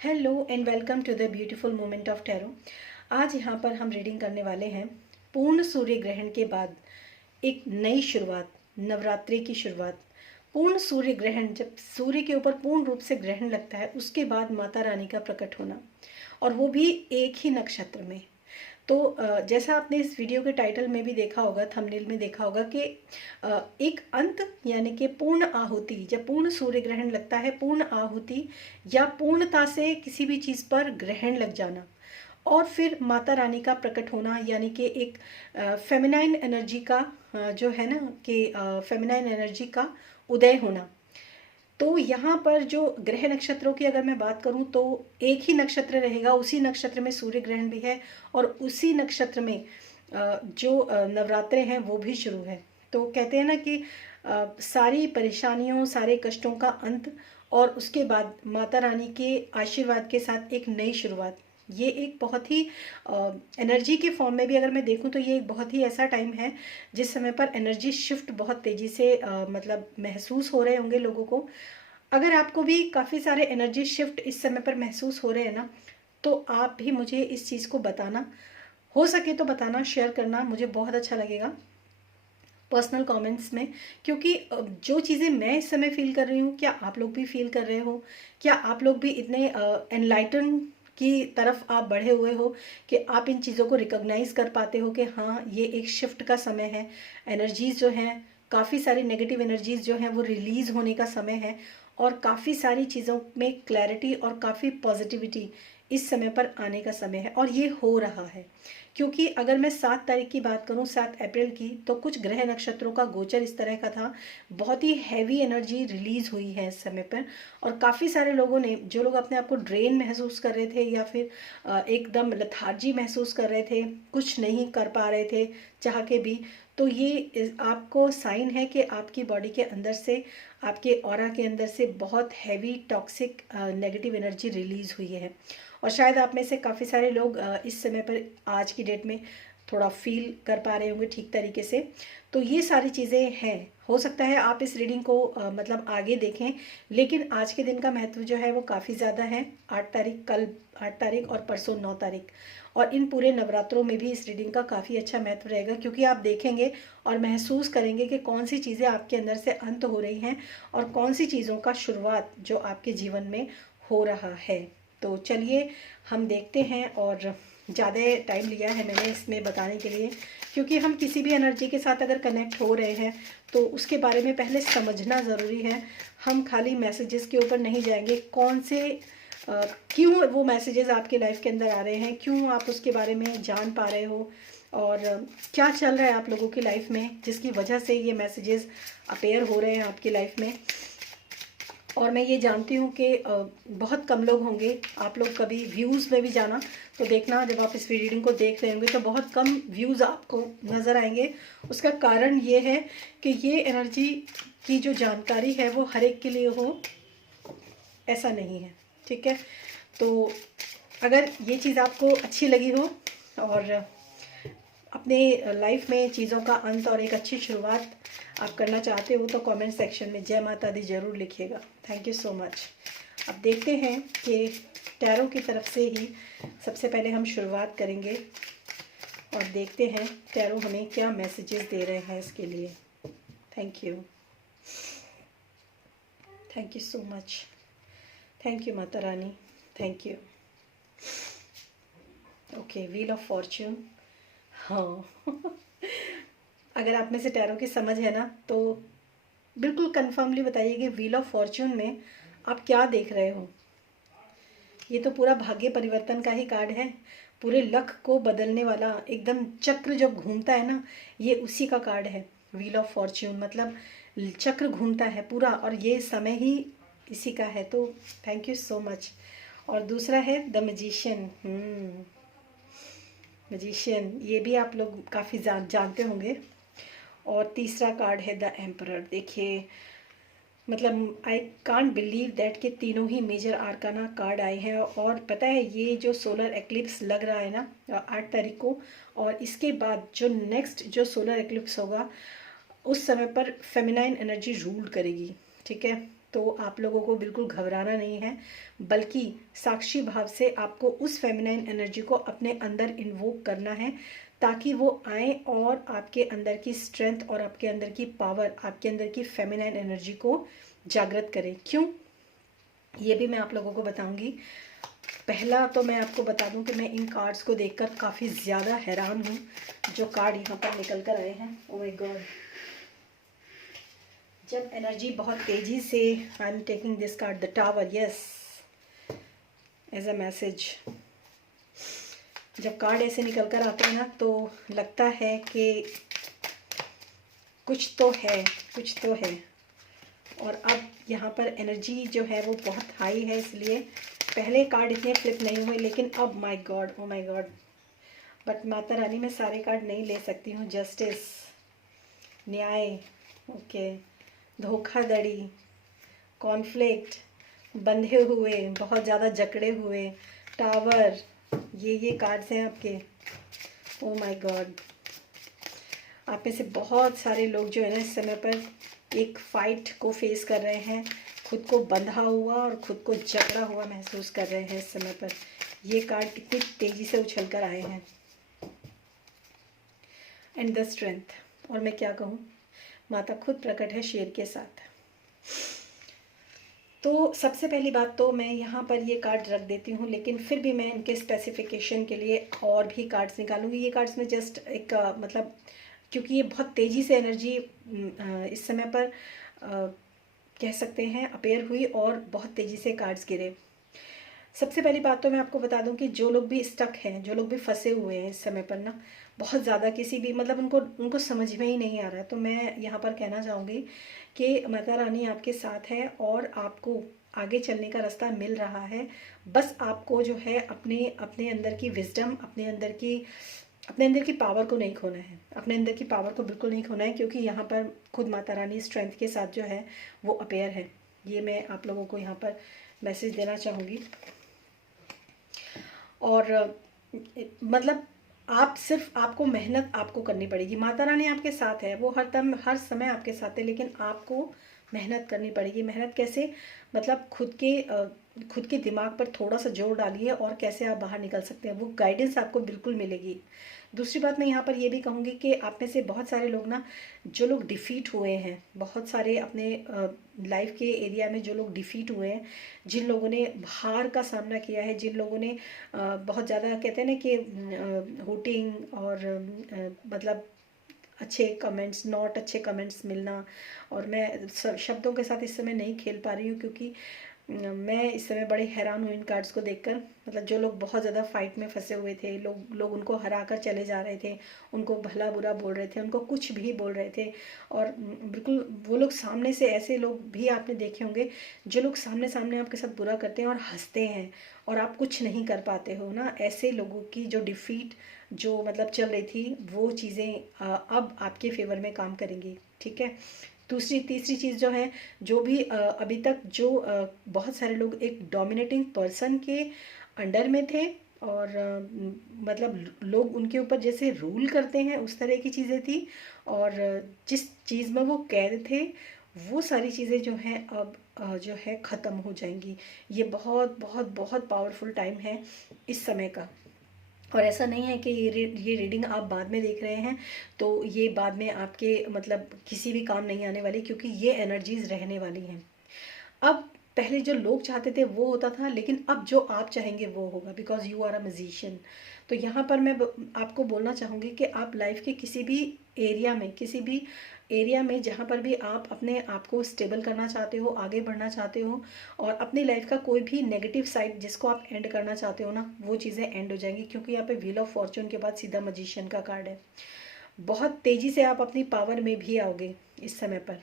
Hello and welcome to the beautiful moment of tarot. आज यहाँ पर हम रीडिंग करने वाले हैं पूर्ण सूर्य ग्रहण के बाद एक नई शुरुआत, नवरात्रि की शुरुआत। पूर्ण सूर्य ग्रहण, जब सूर्य के ऊपर पूर्ण रूप से ग्रहण लगता है उसके बाद माता रानी का प्रकट होना, और वो भी एक ही नक्षत्र में। तो जैसा आपने इस वीडियो के टाइटल में भी देखा होगा, थंबनेल में देखा होगा कि एक अंत यानी कि पूर्ण आहुति, जब पूर्ण सूर्य ग्रहण लगता है, पूर्ण आहुति या पूर्णता से किसी भी चीज़ पर ग्रहण लग जाना, और फिर माता रानी का प्रकट होना, यानी कि एक फेमिनाइन एनर्जी का जो है ना कि फेमिनाइन एनर्जी का उदय होना। तो यहाँ पर जो ग्रह नक्षत्रों की अगर मैं बात करूँ तो एक ही नक्षत्र रहेगा, उसी नक्षत्र में सूर्य ग्रहण भी है और उसी नक्षत्र में जो नवरात्रे हैं वो भी शुरू है। तो कहते हैं ना कि सारी परेशानियों, सारे कष्टों का अंत, और उसके बाद माता रानी के आशीर्वाद के साथ एक नई शुरुआत। ये एक बहुत ही एनर्जी के फॉर्म में भी अगर मैं देखूं तो ये एक बहुत ही ऐसा टाइम है जिस समय पर एनर्जी शिफ्ट बहुत तेज़ी से मतलब महसूस हो रहे होंगे लोगों को। अगर आपको भी काफ़ी सारे एनर्जी शिफ्ट इस समय पर महसूस हो रहे हैं ना, तो आप भी मुझे इस चीज़ को बताना, हो सके तो बताना, शेयर करना, मुझे बहुत अच्छा लगेगा पर्सनल कमेंट्स में। क्योंकि जो चीज़ें मैं इस समय फील कर रही हूँ, क्या आप लोग भी फील कर रहे हो? क्या आप लोग भी इतने एनलाइटन की तरफ आप बढ़े हुए हो कि आप इन चीज़ों को रिकॉग्नाइज कर पाते हो कि हाँ, ये एक शिफ्ट का समय है। एनर्जीज जो हैं, काफ़ी सारी नेगेटिव एनर्जीज जो हैं वो रिलीज़ होने का समय है, और काफ़ी सारी चीज़ों में क्लैरिटी और काफ़ी पॉजिटिविटी इस समय पर आने का समय है, और ये हो रहा है। क्योंकि अगर मैं 7 तारीख की बात करूं, 7 अप्रैल की, तो कुछ ग्रह नक्षत्रों का गोचर इस तरह का था, बहुत ही हैवी एनर्जी रिलीज हुई है इस समय पर। और काफ़ी सारे लोगों ने, जो लोग अपने आप को ड्रेन महसूस कर रहे थे या फिर एकदम लथार्जी महसूस कर रहे थे, कुछ नहीं कर पा रहे थे चाह के भी, तो ये आपको साइन है कि आपकी बॉडी के अंदर से, आपके ऑरा के अंदर से बहुत heavy toxic negative energy release हुई है। और शायद आप में से काफ़ी सारे लोग इस समय पर, आज की डेट में, थोड़ा फील कर पा रहे होंगे ठीक तरीके से। तो ये सारी चीज़ें हैं। हो सकता है आप इस रीडिंग को मतलब आगे देखें, लेकिन आज के दिन का महत्व जो है वो काफ़ी ज़्यादा है। 8 तारीख, कल 8 तारीख और परसों 9 तारीख, और इन पूरे नवरात्रों में भी इस रीडिंग का काफ़ी अच्छा महत्व रहेगा, क्योंकि आप देखेंगे और महसूस करेंगे कि कौन सी चीज़ें आपके अंदर से अंत हो रही हैं और कौन सी चीज़ों का शुरुआत जो आपके जीवन में हो रहा है। तो चलिए हम देखते हैं, और ज़्यादा टाइम लिया है मैंने इसमें बताने के लिए, क्योंकि हम किसी भी एनर्जी के साथ अगर कनेक्ट हो रहे हैं तो उसके बारे में पहले समझना ज़रूरी है। हम खाली मैसेजेस के ऊपर नहीं जाएंगे, कौन से क्यों वो मैसेजेस आपके लाइफ के अंदर आ रहे हैं, क्यों आप उसके बारे में जान पा रहे हो, और क्या चल रहा है आप लोगों की लाइफ में जिसकी वजह से ये मैसेजेस अपेयर हो रहे हैं आपकी लाइफ में। और मैं ये जानती हूँ कि बहुत कम लोग होंगे, आप लोग कभी व्यूज़ में भी जाना तो देखना, जब आप इस रीडिंग को देख रहे होंगे तो बहुत कम व्यूज़ आपको नज़र आएंगे। उसका कारण ये है कि ये एनर्जी की जो जानकारी है वो हर एक के लिए हो, ऐसा नहीं है। ठीक है, तो अगर ये चीज़ आपको अच्छी लगी हो और अपने लाइफ में चीज़ों का अंत और एक अच्छी शुरुआत आप करना चाहते हो, तो कमेंट सेक्शन में जय माता दी ज़रूर लिखिएगा। Thank you so much. अब देखते हैं कि टैरो की तरफ से ही सबसे पहले हम शुरुआत करेंगे, और देखते हैं टैरो हमें क्या मैसेजेस दे रहे हैं इसके लिए। Thank you, thank you so much, thank you Mata Rani, thank you. Okay, wheel of fortune. हाँ अगर आप में से टैरो की समझ है ना, तो बिल्कुल कंफर्मली बताइए कि व्हील ऑफ फॉर्च्यून में आप क्या देख रहे हो। ये तो पूरा भाग्य परिवर्तन का ही कार्ड है, पूरे लक को बदलने वाला एकदम चक्र जब घूमता है ना, ये उसी का कार्ड है। व्हील ऑफ फॉर्च्यून मतलब चक्र घूमता है पूरा, और ये समय ही इसी का है। तो थैंक यू सो मच। और दूसरा है द मैजिशियन। मैजिशियन, ये भी आप लोग काफ़ी जानते होंगे। और तीसरा कार्ड है द एम्परर। देखिए, मतलब आई कांट बिलीव दैट के तीनों ही मेजर आर्काना कार्ड आए हैं। और पता है, ये जो सोलर एक्लिप्स लग रहा है ना 8 तारीख को, और इसके बाद जो नेक्स्ट जो सोलर एक्लिप्स होगा, उस समय पर फेमिनाइन एनर्जी रूल करेगी। ठीक है, तो आप लोगों को बिल्कुल घबराना नहीं है, बल्कि साक्षी भाव से आपको उस फेमिनाइन एनर्जी को अपने अंदर इन्वोक करना है, ताकि वो आए और आपके अंदर की स्ट्रेंथ और आपके अंदर की पावर, आपके अंदर की फेमिनाइन एनर्जी को जागृत करें। क्यों, ये भी मैं आप लोगों को बताऊंगी। पहला तो मैं आपको बता दूं कि मैं इन कार्ड्स को देखकर काफ़ी ज़्यादा हैरान हूँ, जो कार्ड यहाँ पर निकल कर आए हैं। ओ माय गॉड, जब एनर्जी बहुत तेज़ी से, I am taking this card, the tower, yes, as a message. जब कार्ड ऐसे निकल कर आते हैं ना, तो लगता है कि कुछ तो है, कुछ तो है। और अब यहाँ पर एनर्जी जो है वो बहुत हाई है, इसलिए पहले कार्ड इतने फ्लिप नहीं हुए, लेकिन अब my God, O my God. But Mata Rani मैं सारे कार्ड नहीं ले सकती हूँ। जस्टिस, न्याय, ओके, धोखाधड़ी, कॉन्फ्लिक्ट, बंधे हुए, बहुत ज़्यादा जकड़े हुए, टावर, ये कार्ड्स हैं आपके। ओ माय गॉड, आप में से बहुत सारे लोग जो है ना इस समय पर एक फाइट को फेस कर रहे हैं, खुद को बंधा हुआ और खुद को जकड़ा हुआ महसूस कर रहे हैं इस समय पर। ये कार्ड इतनी तेज़ी से उछल कर आए हैं। एंड द स्ट्रेंथ, और मैं क्या कहूँ, माता खुद प्रकट है शेर के साथ। तो सबसे पहली बात तो मैं यहाँ पर ये कार्ड रख देती हूँ, लेकिन फिर भी मैं इनके स्पेसिफिकेशन के लिए और भी कार्ड्स निकालूंगी। ये कार्ड्स में जस्ट एक मतलब, क्योंकि ये बहुत तेज़ी से एनर्जी इस समय पर कह सकते हैं अपेयर हुई और बहुत तेज़ी से कार्ड्स गिरे। सबसे पहली बात तो मैं आपको बता दूं कि जो लोग भी स्टक हैं, जो लोग भी फंसे हुए हैं इस समय पर ना, बहुत ज़्यादा किसी भी मतलब उनको समझ में ही नहीं आ रहा है, तो मैं यहाँ पर कहना चाहूँगी कि माता रानी आपके साथ है और आपको आगे चलने का रास्ता मिल रहा है। बस आपको जो है अपने अपने अंदर की विजडम, अपने अंदर की पावर को नहीं खोना है, अपने अंदर की पावर को बिल्कुल नहीं खोना है, क्योंकि यहाँ पर खुद माता रानी स्ट्रेंथ के साथ जो है वो अपेयर है। ये मैं आप लोगों को यहाँ पर मैसेज देना चाहूँगी। और मतलब आप सिर्फ, आपको मेहनत आपको करनी पड़ेगी। माता रानी आपके साथ है, वो हर समय आपके साथ है, लेकिन आपको मेहनत करनी पड़ेगी। मेहनत कैसे, मतलब खुद के दिमाग पर थोड़ा सा जोर डालिए और कैसे आप बाहर निकल सकते हैं, वो गाइडेंस आपको बिल्कुल मिलेगी। दूसरी बात मैं यहाँ पर ये भी कहूँगी कि आप में से बहुत सारे लोग ना, जो लोग डिफ़ीट हुए हैं, बहुत सारे अपने लाइफ के एरिया में जो लोग डिफ़ीट हुए हैं, जिन लोगों ने हार का सामना किया है, जिन लोगों ने बहुत ज़्यादा कहते हैं ना कि होटिंग और मतलब अच्छे कमेंट्स, नॉट अच्छे कमेंट्स मिलना, और मैं शब्दों के साथ इस समय नहीं खेल पा रही हूँ, क्योंकि मैं इस समय बड़े हैरान हूँ इन कार्ड्स को देखकर। मतलब जो लोग बहुत ज़्यादा फाइट में फंसे हुए थे, लोग उनको हरा कर चले जा रहे थे, उनको भला बुरा बोल रहे थे, उनको कुछ भी बोल रहे थे, और बिल्कुल वो लोग सामने से, ऐसे लोग भी आपने देखे होंगे जो लोग सामने सामने आपके साथ बुरा करते हैं और हंसते हैं, और आप कुछ नहीं कर पाते हो ना। ऐसे लोगों की जो डिफ़ीट जो मतलब चल रही थी, वो चीज़ें अब आपके फेवर में काम करेंगी, ठीक है। तीसरी चीज़ जो है, जो भी अभी तक जो बहुत सारे लोग एक डोमिनेटिंग पर्सन के अंडर में थे, और मतलब लोग उनके ऊपर जैसे रूल करते हैं उस तरह की चीज़ें थी, और जिस चीज़ में वो कैद थे, वो सारी चीज़ें जो हैं अब जो है ख़त्म हो जाएंगी। ये बहुत बहुत बहुत पावरफुल टाइम है इस समय का। और ऐसा नहीं है कि ये रीडिंग आप बाद में देख रहे हैं तो ये बाद में आपके मतलब किसी भी काम नहीं आने वाली, क्योंकि ये एनर्जीज रहने वाली हैं। अब पहले जो लोग चाहते थे वो होता था, लेकिन अब जो आप चाहेंगे वो होगा, because you are a musician. तो यहाँ पर मैं आपको बोलना चाहूँगी कि आप लाइफ के किसी भी एरिया में जहाँ पर भी आप अपने आप को स्टेबल करना चाहते हो, आगे बढ़ना चाहते हो, और अपनी लाइफ का कोई भी नेगेटिव साइड जिसको आप एंड करना चाहते हो ना, वो चीज़ें एंड हो जाएंगी, क्योंकि यहाँ पे व्हील ऑफ फॉर्चून के बाद सीधा मजिशियन का कार्ड है। बहुत तेज़ी से आप अपनी पावर में भी आओगे इस समय पर।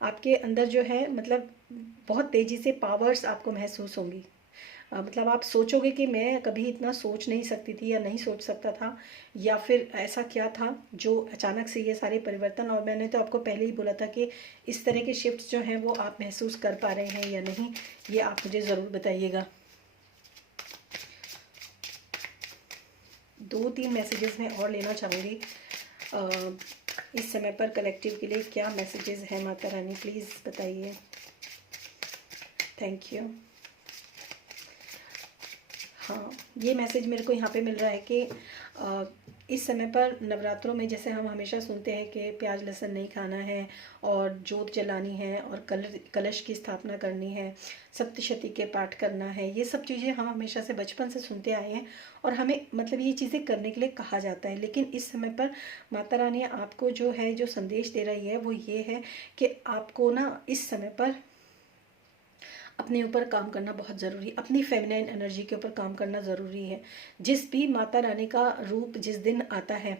आपके अंदर जो है मतलब बहुत तेज़ी से पावर्स आपको महसूस होंगी। मतलब आप सोचोगे कि मैं कभी इतना सोच नहीं सकती थी या नहीं सोच सकता था, या फिर ऐसा क्या था जो अचानक से ये सारे परिवर्तन। और मैंने तो आपको पहले ही बोला था कि इस तरह के शिफ्ट्स जो हैं वो आप महसूस कर पा रहे हैं या नहीं, ये आप मुझे ज़रूर बताइएगा। 2-3 मैसेजेस मैं और लेना चाहूँगी इस समय पर कलेक्टिव के लिए। क्या मैसेजेस हैं माता रानी, प्लीज़ बताइए। Thank you. हाँ, ये मैसेज मेरे को यहाँ पे मिल रहा है कि इस समय पर नवरात्रों में जैसे हम हमेशा सुनते हैं कि प्याज लहसुन नहीं खाना है और जोत जलानी है और कलश की स्थापना करनी है, सप्तशती के पाठ करना है, ये सब चीज़ें हम हमेशा से बचपन से सुनते आए हैं और हमें मतलब ये चीज़ें करने के लिए कहा जाता है। लेकिन इस समय पर माता रानी आपको जो है जो संदेश दे रही है वो ये है कि आपको ना इस समय पर अपने ऊपर काम करना बहुत ज़रूरी, अपनी फेमिनाइन एनर्जी के ऊपर काम करना ज़रूरी है। जिस भी माता रानी का रूप जिस दिन आता है,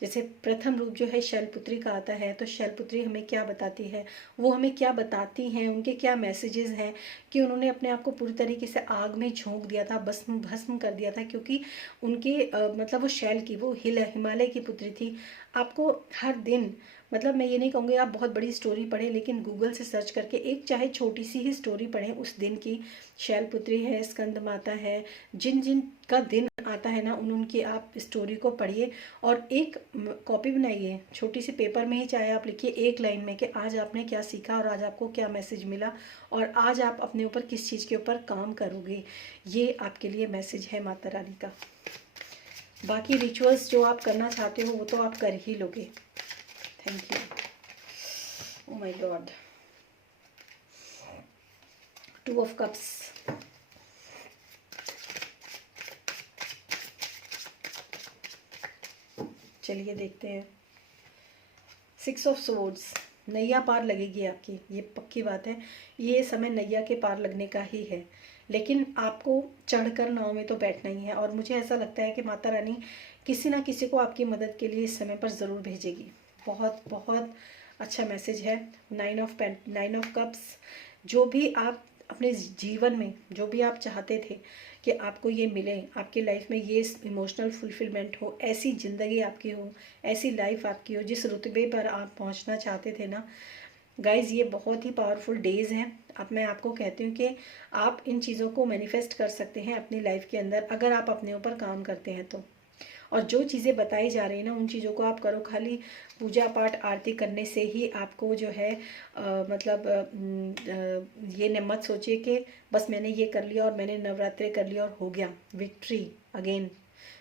जैसे प्रथम रूप जो है शैलपुत्री का आता है, तो शैलपुत्री हमें क्या बताती है, वो हमें क्या बताती हैं, उनके क्या मैसेजेस हैं कि उन्होंने अपने आप को पूरी तरीके से आग में झोंक दिया था, भस्म भस्म कर दिया था, क्योंकि उनके मतलब वो शैल की, वो हिमालय की पुत्री थी। आपको हर दिन, मतलब मैं ये नहीं कहूँगी आप बहुत बड़ी स्टोरी पढ़ें, लेकिन गूगल से सर्च करके एक चाहे छोटी सी ही स्टोरी पढ़ें उस दिन की। शैलपुत्री है, स्कंद माता है, जिन जिन का दिन आता है ना उनकी आप स्टोरी को पढ़िए और एक कॉपी बनाइए, छोटी सी पेपर में ही चाहे आप लिखिए एक लाइन में कि आज आपने क्या सीखा और आज आपको क्या मैसेज मिला और आज आप अपने ऊपर किस चीज़ के ऊपर काम करोगे। ये आपके लिए मैसेज है माता रानी का। बाकी रिचुअल्स जो आप करना चाहते हो वो तो आप कर ही लोगे। Thank you. O my God, 2 of cups. चलिए देखते हैं। 6 ऑफ सोर्ड्स। नैया पार लगेगी आपकी, ये पक्की बात है। ये समय नैया के पार लगने का ही है, लेकिन आपको चढ़कर नाव में तो बैठना ही है। और मुझे ऐसा लगता है कि माता रानी किसी ना किसी को आपकी मदद के लिए इस समय पर ज़रूर भेजेगी। बहुत बहुत अच्छा मैसेज है। 9 ऑफ कप्स। जो भी आप अपने जीवन में जो भी आप चाहते थे कि आपको ये मिले, आपकी लाइफ में ये इमोशनल फुलफिलमेंट हो, ऐसी ज़िंदगी आपकी हो, ऐसी लाइफ आपकी हो, जिस रुतबे पर आप पहुंचना चाहते थे ना गाइज़, ये बहुत ही पावरफुल डेज़ हैं। अब मैं आपको कहती हूँ कि आप इन चीज़ों को मैनिफेस्ट कर सकते हैं अपनी लाइफ के अंदर अगर आप अपने ऊपर काम करते हैं तो। और जो चीज़ें बताई जा रही हैं ना उन चीज़ों को आप करो। खाली पूजा पाठ आरती करने से ही आपको जो है ये न मत सोचिए कि बस मैंने ये कर लिया और मैंने नवरात्रे कर लिया और हो गया। विक्ट्री अगेन,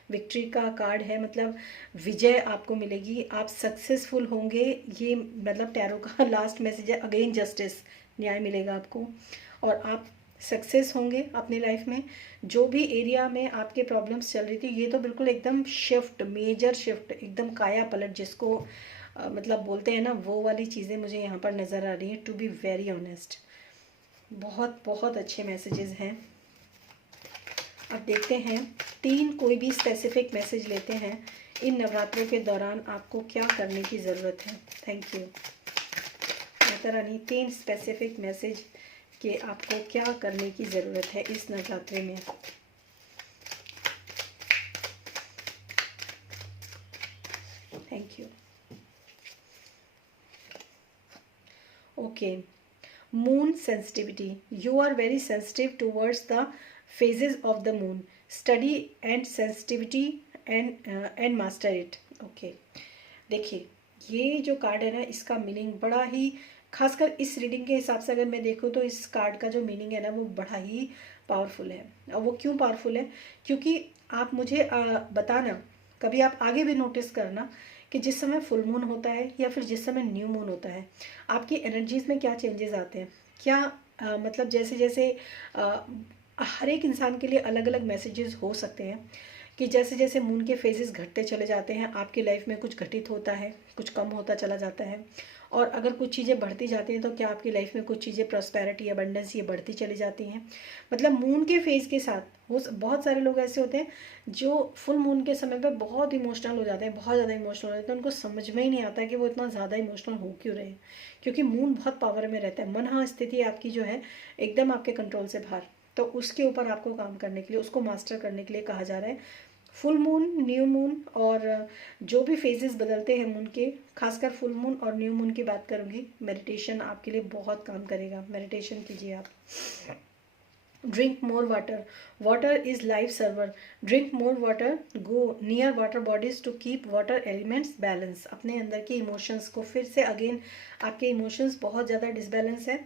विक्ट्री का कार्ड है, मतलब विजय आपको मिलेगी, आप सक्सेसफुल होंगे। ये मतलब टैरो का लास्ट मैसेज है। अगेन जस्टिस, न्याय मिलेगा आपको और आप सक्सेस होंगे अपनी लाइफ में। जो भी एरिया में आपके प्रॉब्लम्स चल रही थी, ये तो बिल्कुल एकदम शिफ्ट, मेजर शिफ्ट, एकदम काया पलट जिसको मतलब बोलते हैं ना, वो वाली चीज़ें मुझे यहाँ पर नज़र आ रही हैं। टू बी वेरी ऑनेस्ट, बहुत बहुत अच्छे मैसेजेस हैं। अब देखते हैं 3 कोई भी स्पेसिफिक मैसेज लेते हैं। इन नवरात्रों के दौरान आपको क्या करने की ज़रूरत है। Thank you Mata Rani. 3 specific message कि आपको क्या करने की ज़रूरत है इस नवरात्रि में। Thank you. Okay, moon sensitivity. You are very sensitive towards the phases of the moon. Study and sensitivity and master it. Okay, देखिए ये जो कार्ड है ना इसका मीनिंग बड़ा ही, खासकर इस रीडिंग के हिसाब से अगर मैं देखूँ तो इस कार्ड का जो मीनिंग है ना वो बड़ा ही पावरफुल है। और वो क्यों पावरफुल है, क्योंकि आप मुझे बताना, कभी आप आगे भी नोटिस करना कि जिस समय फुल मून होता है या फिर जिस समय न्यू मून होता है आपकी एनर्जीज में क्या चेंजेस आते हैं। क्या मतलब जैसे जैसे हर एक इंसान के लिए अलग अलग मैसेजेस हो सकते हैं कि जैसे जैसे मून के फेजेस घटते चले जाते हैं आपकी लाइफ में कुछ घटित होता है, कुछ कम होता चला जाता है। और अगर कुछ चीज़ें बढ़ती जाती हैं तो क्या आपकी लाइफ में कुछ चीज़ें प्रॉस्पेरिटी, अबंडेंस ये बढ़ती चली जाती हैं। मतलब मून के फेज़ के साथ वो बहुत सारे लोग ऐसे होते हैं जो फुल मून के समय पर बहुत इमोशनल हो जाते हैं, बहुत ज़्यादा इमोशनल हो जाते हैं। उनको समझ में ही नहीं आता कि वो इतना ज़्यादा इमोशनल हो क्यों रहे हैं, क्योंकि मून बहुत पावर में रहता है। मन हाँ स्थिति आपकी जो है एकदम आपके कंट्रोल से बाहर, तो उसके ऊपर आपको काम करने के लिए, उसको मास्टर करने के लिए कहा जा रहा है। फुल मून, न्यू मून और जो भी फेजेस बदलते हैं मून के, खासकर फुल मून और न्यू मून की बात करूँगी। मेडिटेशन आपके लिए बहुत काम करेगा, मेडिटेशन कीजिए आप। Drink more water, water is life saver, drink more water, go near water bodies to keep water elements balance. अपने अंदर के इमोशंस को फिर से अगेन, आपके इमोशंस बहुत ज़्यादा डिसबैलेंस है,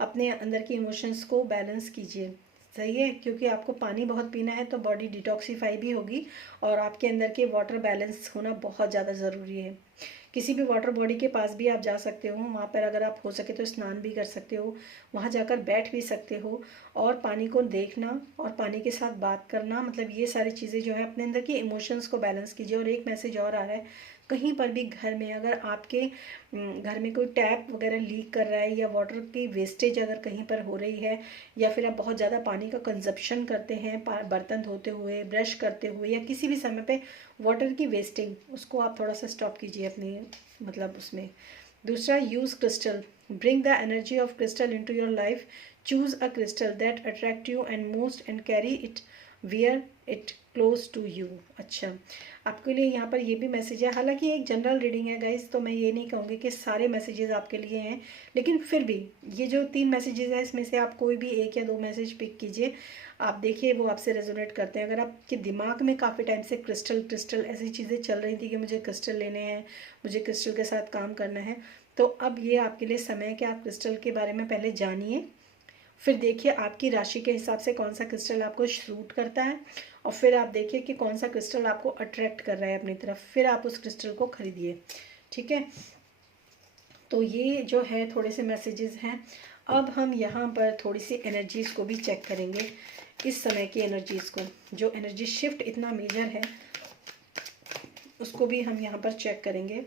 अपने अंदर के इमोशंस को बैलेंस कीजिए। सही है, क्योंकि आपको पानी बहुत पीना है तो बॉडी डिटॉक्सीफाई भी होगी और आपके अंदर के वाटर बैलेंस होना बहुत ज़्यादा ज़रूरी है। किसी भी वाटर बॉडी के पास भी आप जा सकते हो, वहाँ पर अगर आप हो सके तो स्नान भी कर सकते हो, वहाँ जाकर बैठ भी सकते हो और पानी को देखना और पानी के साथ बात करना, मतलब ये सारी चीज़ें जो है अपने अंदर की इमोशंस को बैलेंस कीजिए। और एक मैसेज और आ रहा है, कहीं पर भी घर में अगर आपके घर में कोई टैप वगैरह लीक कर रहा है या वाटर की वेस्टेज अगर कहीं पर हो रही है या फिर आप बहुत ज़्यादा पानी का कंजप्शन करते हैं बर्तन धोते हुए, ब्रश करते हुए या किसी भी समय पे वाटर की वेस्टिंग, उसको आप थोड़ा सा स्टॉप कीजिए अपने मतलब उसमें। दूसरा, use crystal, bring the energy of crystal into your life, choose a crystal that attract you and most and carry it wear it close to you. अच्छा, आपके लिए यहाँ पर ये भी मैसेज है, हालांकि एक जनरल रीडिंग है गाइज, तो मैं ये नहीं कहूँगी कि सारे मैसेजेस आपके लिए हैं, लेकिन फिर भी ये जो 3 मैसेजेस हैं इसमें से आप कोई भी 1 या 2 मैसेज पिक कीजिए, आप देखिए वो आपसे रेजोनेट करते हैं। अगर आपके दिमाग में काफ़ी टाइम से क्रिस्टल क्रिस्टल ऐसी चीज़ें चल रही थी कि मुझे क्रिस्टल लेने हैं, मुझे क्रिस्टल के साथ काम करना है, तो अब ये आपके लिए समय है कि आप क्रिस्टल के बारे में पहले जानिए, फिर देखिए आपकी राशि के हिसाब से कौन सा क्रिस्टल आपको सूट करता है और फिर आप देखिए कि कौन सा क्रिस्टल आपको अट्रैक्ट कर रहा है अपनी तरफ, फिर आप उस क्रिस्टल को खरीदिए। ठीक है, तो ये जो है थोड़े से मैसेजेस हैं। अब हम यहाँ पर थोड़ी सी एनर्जीज़ को भी चेक करेंगे, इस समय की एनर्जीज़ को, जो एनर्जी शिफ्ट इतना मेजर है उसको भी हम यहाँ पर चेक करेंगे।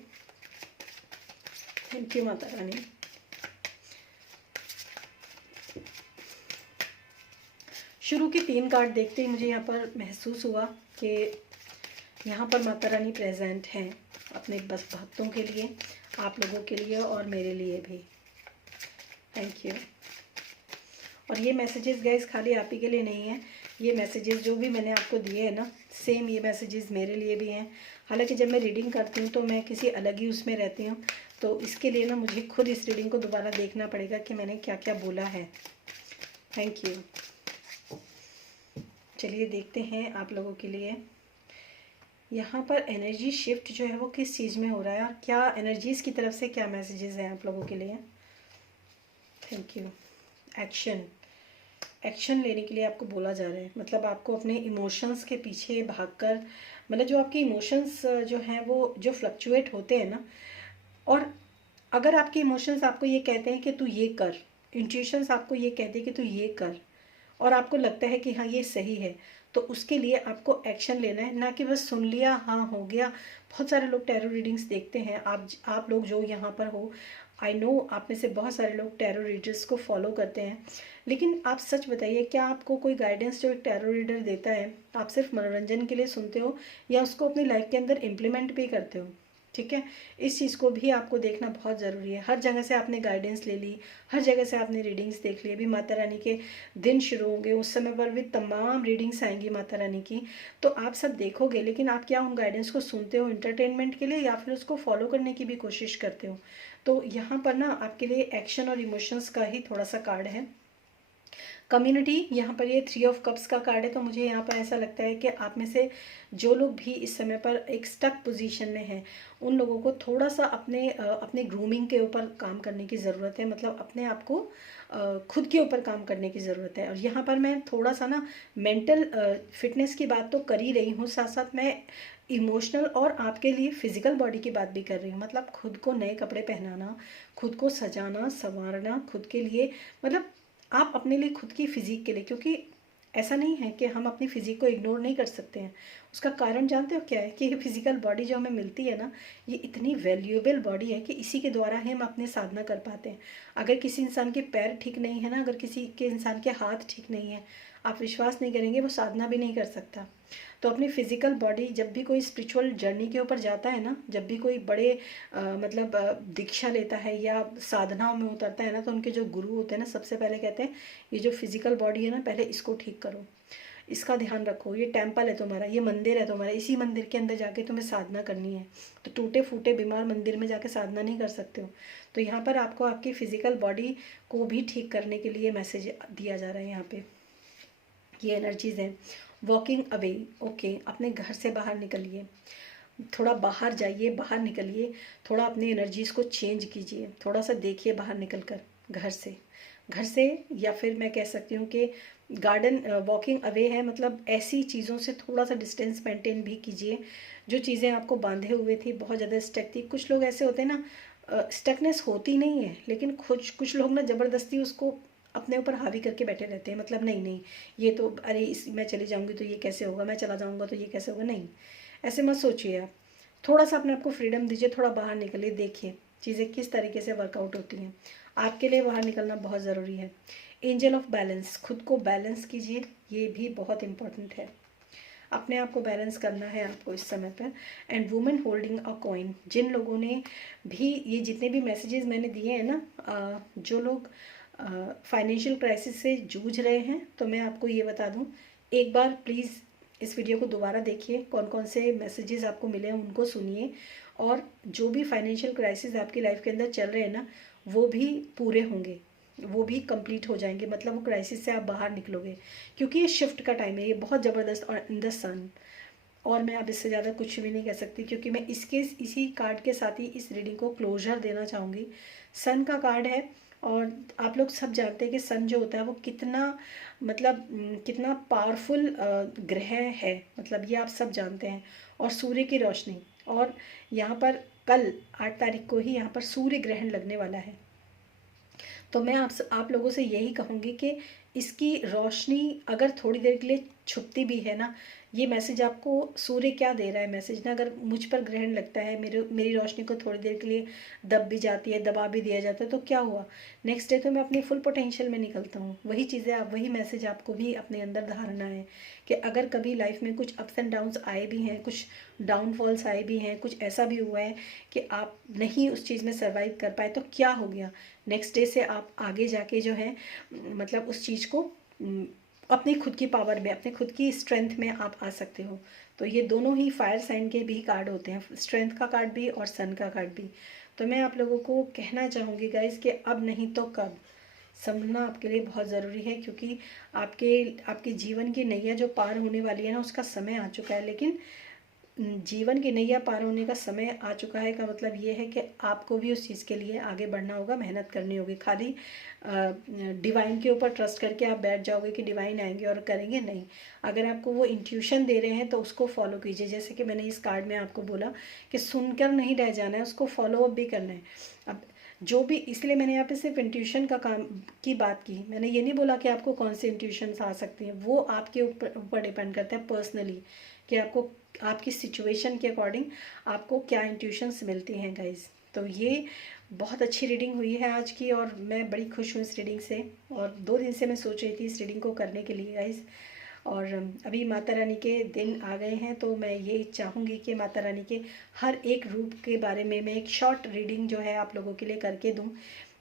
थैंक यू माता रानी। शुरू के 3 कार्ड देखते ही मुझे यहाँ पर महसूस हुआ कि यहाँ पर माता रानी प्रेजेंट हैं अपने बस भक्तों के लिए, आप लोगों के लिए और मेरे लिए भी। Thank you. और ये मैसेजेस गाइस खाली आप ही के लिए नहीं है, ये मैसेजेस जो भी मैंने आपको दिए हैं ना, सेम ये मैसेजेस मेरे लिए भी हैं। हालांकि जब मैं रीडिंग करती हूँ तो मैं किसी अलग ही उसमें रहती हूँ, तो इसके लिए ना मुझे खुद इस रीडिंग को दोबारा देखना पड़ेगा कि मैंने क्या क्या बोला है। Thank you. चलिए देखते हैं आप लोगों के लिए यहाँ पर एनर्जी शिफ्ट जो है वो किस चीज़ में हो रहा है और क्या एनर्जीज़ की तरफ से क्या मैसेजेस हैं आप लोगों के लिए। Thank you. एक्शन, एक्शन लेने के लिए आपको बोला जा रहा है, मतलब आपको अपने इमोशंस के पीछे भागकर, मतलब जो आपके इमोशंस जो हैं वो जो फ्लक्चुएट होते हैं ना, और अगर आपके इमोशंस आपको ये कहते हैं कि तू ये कर, इंट्यूशंस आपको ये कहते हैं कि तू ये कर और आपको लगता है कि हाँ ये सही है, तो उसके लिए आपको एक्शन लेना है, ना कि बस सुन लिया हाँ हो गया। बहुत सारे लोग टैरो रीडिंग्स देखते हैं, आप लोग जो यहाँ पर हो, आई नो आप में से बहुत सारे लोग टैरो रीडर्स को फॉलो करते हैं, लेकिन आप सच बताइए क्या आपको कोई गाइडेंस जो एक टैरो रीडर देता है आप सिर्फ मनोरंजन के लिए सुनते हो या उसको अपनी लाइफ के अंदर इम्प्लीमेंट भी करते हो। ठीक है, इस चीज़ को भी आपको देखना बहुत ज़रूरी है। हर जगह से आपने गाइडेंस ले ली, हर जगह से आपने रीडिंग्स देख ली, अभी माता रानी के दिन शुरू होंगे उस समय पर भी तमाम रीडिंग्स आएंगी माता रानी की, तो आप सब देखोगे, लेकिन आप क्या उन गाइडेंस को सुनते हो इंटरटेनमेंट के लिए या फिर उसको फॉलो करने की भी कोशिश करते हो। तो यहाँ पर ना आपके लिए एक्शन और इमोशंस का ही थोड़ा सा कार्ड है। कम्युनिटी, यहाँ पर ये 3 ऑफ कप्स का कार्ड है, तो मुझे यहाँ पर ऐसा लगता है कि आप में से जो लोग भी इस समय पर एक स्टक पोजीशन में हैं उन लोगों को थोड़ा सा अपने ग्रूमिंग के ऊपर काम करने की ज़रूरत है, मतलब अपने आप को खुद के ऊपर काम करने की ज़रूरत है। और यहाँ पर मैं थोड़ा सा ना मेंटल फिटनेस की बात तो कर ही रही हूँ, साथ साथ मैं इमोशनल और आपके लिए फिजिकल बॉडी की बात भी कर रही हूँ, मतलब खुद को नए कपड़े पहनाना, खुद को सजाना संवारना, खुद के लिए, मतलब आप अपने लिए खुद की फिजिक के लिए, क्योंकि ऐसा नहीं है कि हम अपनी फिजिक को इग्नोर नहीं कर सकते हैं। उसका कारण जानते हो क्या है कि ये फिजिकल बॉडी जो हमें मिलती है ना, ये इतनी वैल्यूएबल बॉडी है कि इसी के द्वारा ही हम अपने साधना कर पाते हैं। अगर किसी इंसान के पैर ठीक नहीं है ना, अगर किसी के इंसान के हाथ ठीक नहीं है, आप विश्वास नहीं करेंगे वो साधना भी नहीं कर सकता। तो अपनी फिजिकल बॉडी, जब भी कोई स्पिरिचुअल जर्नी के ऊपर जाता है ना, जब भी कोई बड़े मतलब दीक्षा लेता है या साधनाओं में उतरता है ना, तो उनके जो गुरु होते हैं ना सबसे पहले कहते हैं ये जो फिजिकल बॉडी है ना पहले इसको ठीक करो, इसका ध्यान रखो, ये टेम्पल है तुम्हारा, ये मंदिर है तुम्हारा, इसी मंदिर के अंदर जाके तुम्हें साधना करनी है। तो टूटे फूटे बीमार मंदिर में जाके साधना नहीं कर सकते हो। तो यहाँ पर आपको आपकी फिजिकल बॉडी को भी ठीक करने के लिए मैसेज दिया जा रहा है यहाँ पे। ये एनर्जीज़ हैं। वॉकिंग अवे, ओके, अपने घर से बाहर निकलिए, थोड़ा बाहर जाइए, बाहर निकलिए, थोड़ा अपनी एनर्जीज़ को चेंज कीजिए, थोड़ा सा देखिए बाहर निकल कर घर से, या फिर मैं कह सकती हूँ कि गार्डन, वॉकिंग अवे है मतलब ऐसी चीज़ों से थोड़ा सा डिस्टेंस मेंटेन भी कीजिए जो चीज़ें आपको बांधे हुए थी, बहुत ज़्यादा स्टक थी। कुछ लोग ऐसे होते हैं ना, स्टकनेस होती नहीं है, लेकिन कुछ लोग ना ज़बरदस्ती उसको अपने ऊपर हावी करके बैठे रहते हैं, मतलब नहीं नहीं, ये तो अरे इस मैं चली जाऊंगी तो ये कैसे होगा, मैं चला जाऊंगा तो ये कैसे होगा, नहीं, ऐसे मत सोचिए आप। थोड़ा सा अपने आप को फ्रीडम दीजिए, थोड़ा बाहर निकलिए, देखिए चीज़ें किस तरीके से वर्कआउट होती हैं। आपके लिए बाहर निकलना बहुत ज़रूरी है। एंजल ऑफ बैलेंस, खुद को बैलेंस कीजिए, ये भी बहुत इंपॉर्टेंट है। अपने आप को बैलेंस करना है आपको इस समय पर। And women holding a coin, जिन लोगों ने भी ये जितने भी मैसेजेस मैंने दिए हैं ना, जो लोग फाइनेंशियल क्राइसिस से जूझ रहे हैं, तो मैं आपको ये बता दूं, एक बार प्लीज़ इस वीडियो को दोबारा देखिए, कौन कौन से मैसेजेस आपको मिले हैं उनको सुनिए, और जो भी फाइनेंशियल क्राइसिस आपकी लाइफ के अंदर चल रहे हैं ना, वो भी पूरे होंगे, वो भी कंप्लीट हो जाएंगे, मतलब वो क्राइसिस से आप बाहर निकलोगे, क्योंकि ये शिफ्ट का टाइम है, ये बहुत ज़बरदस्त, और इन द सन। और मैं अब इससे ज़्यादा कुछ भी नहीं कह सकती, क्योंकि मैं इसी कार्ड के साथ ही इस रीडिंग को क्लोजर देना चाहूँगी। सन का कार्ड है, और आप लोग सब जानते हैं कि सन जो होता है वो कितना, मतलब कितना पावरफुल ग्रह है, मतलब ये आप सब जानते हैं। और सूर्य की रोशनी, और यहाँ पर कल 8 तारीख को ही यहाँ पर सूर्य ग्रहण लगने वाला है। तो मैं आप लोगों से यही कहूँगी कि इसकी रोशनी अगर थोड़ी देर के लिए छुपती भी है ना, ये मैसेज आपको सूर्य क्या दे रहा है मैसेज ना, अगर मुझ पर ग्रहण लगता है, मेरी रोशनी को थोड़ी देर के लिए दब भी जाती है, दबा भी दिया जाता है, तो क्या हुआ, नेक्स्ट डे तो मैं अपनी फुल पोटेंशियल में निकलता हूँ। वही चीज़ें आप, वही मैसेज आपको भी अपने अंदर धारना है कि अगर कभी लाइफ में कुछ अप्स एंड डाउन्स आए भी हैं, कुछ डाउनफॉल्स आए भी हैं, कुछ ऐसा भी हुआ है कि आप नहीं उस चीज़ में सर्वाइव कर पाए, तो क्या हो गया, नेक्स्ट डे से आप आगे जाके जो है मतलब उस चीज़ को अपनी खुद की पावर में, अपने खुद की स्ट्रेंथ में आप आ सकते हो। तो ये दोनों ही फायर साइन के भी कार्ड होते हैं, स्ट्रेंथ का कार्ड भी और सन का कार्ड भी। तो मैं आप लोगों को कहना चाहूँगी गाइस कि अब नहीं तो कब, समझना आपके लिए बहुत ज़रूरी है, क्योंकि आपके जीवन की नैया जो पार होने वाली है ना, उसका समय आ चुका है। लेकिन जीवन की नैया पार होने का समय आ चुका है का मतलब ये है कि आपको भी उस चीज़ के लिए आगे बढ़ना होगा, मेहनत करनी होगी। खाली डिवाइन के ऊपर ट्रस्ट करके आप बैठ जाओगे कि डिवाइन आएंगे और करेंगे, नहीं। अगर आपको वो इंट्यूशन दे रहे हैं तो उसको फॉलो कीजिए, जैसे कि मैंने इस कार्ड में आपको बोला कि सुनकर नहीं रह जाना है, उसको फॉलो अप भी करना है। अब जो भी, इसलिए मैंने यहाँ पे सिर्फ इंट्यूशन का काम की बात की, मैंने ये नहीं बोला कि आपको कौन सी इंट्यूशंस आ सकती हैं, वो आपके ऊपर डिपेंड करता है पर्सनली, कि आपको आपकी सिचुएशन के अकॉर्डिंग आपको क्या इंट्यूशंस मिलती हैं गाइज। तो ये बहुत अच्छी रीडिंग हुई है आज की, और मैं बड़ी खुश हूँ इस रीडिंग से, और 2 दिन से मैं सोच रही थी इस रीडिंग को करने के लिए गाइज। और अभी माता रानी के दिन आ गए हैं, तो मैं ये चाहूँगी कि माता रानी के हर एक रूप के बारे में मैं एक शॉर्ट रीडिंग जो है आप लोगों के लिए करके दूँ।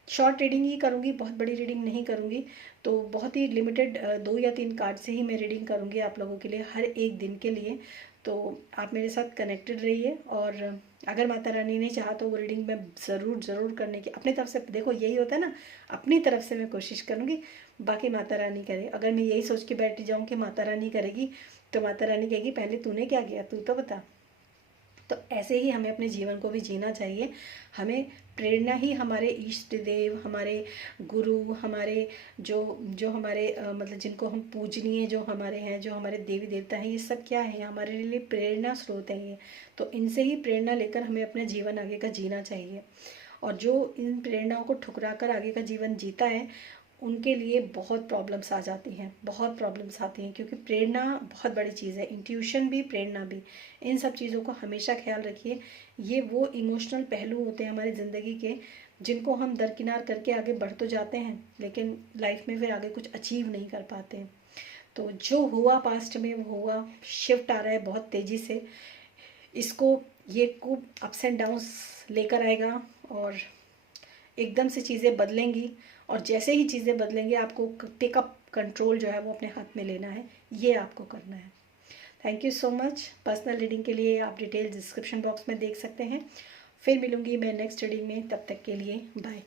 शॉर्ट रीडिंग ही करूँगी, बहुत बड़ी रीडिंग नहीं करूँगी, तो बहुत ही लिमिटेड 2 या 3 कार्ड से ही मैं रीडिंग करूँगी आप लोगों के लिए हर एक दिन के लिए। तो आप मेरे साथ कनेक्टेड रहिए, और अगर माता रानी ने चाहा तो वो रीडिंग मैं ज़रूर करने की अपनी तरफ से, देखो यही होता है ना, अपनी तरफ से मैं कोशिश करूँगी, बाकी माता रानी करे। अगर मैं यही सोच के बैठ जाऊँ कि माता रानी करेगी, तो माता रानी कहेगी पहले तूने क्या किया, तू तो बता। तो ऐसे ही हमें अपने जीवन को भी जीना चाहिए। हमें प्रेरणा ही हमारे इष्ट देव, हमारे गुरु, हमारे जो जो हमारे मतलब जिनको हम पूजनीय जो हमारे हैं, जो हमारे देवी देवता हैं, ये सब क्या है, हमारे लिए प्रेरणा स्रोत है ये। तो इनसे ही प्रेरणा लेकर हमें अपना जीवन आगे का जीना चाहिए। और जो इन प्रेरणाओं को ठुकरा कर आगे का जीवन जीता है, उनके लिए बहुत प्रॉब्लम्स आ जाती हैं, बहुत प्रॉब्लम्स आती हैं, क्योंकि प्रेरणा बहुत बड़ी चीज़ है, इंट्यूशन भी, प्रेरणा भी। इन सब चीज़ों को हमेशा ख्याल रखिए। ये वो इमोशनल पहलू होते हैं हमारी ज़िंदगी के, जिनको हम दरकिनार करके आगे बढ़ तो जाते हैं, लेकिन लाइफ में फिर आगे कुछ अचीव नहीं कर पाते हैं। तो जो हुआ पास्ट में वो हुआ, शिफ्ट आ रहा है बहुत तेज़ी से, इसको ये खूब अप्स एंड डाउन्स लेकर आएगा, और एकदम से चीज़ें बदलेंगी, और जैसे ही चीज़ें बदलेंगी आपको पिकअप कंट्रोल जो है वो अपने हाथ में लेना है, ये आपको करना है। Thank you so much. Personal reading के लिए आप डिटेल डिस्क्रिप्शन बॉक्स में देख सकते हैं। फिर मिलूंगी मैं नेक्स्ट रीडिंग में, तब तक के लिए बाय।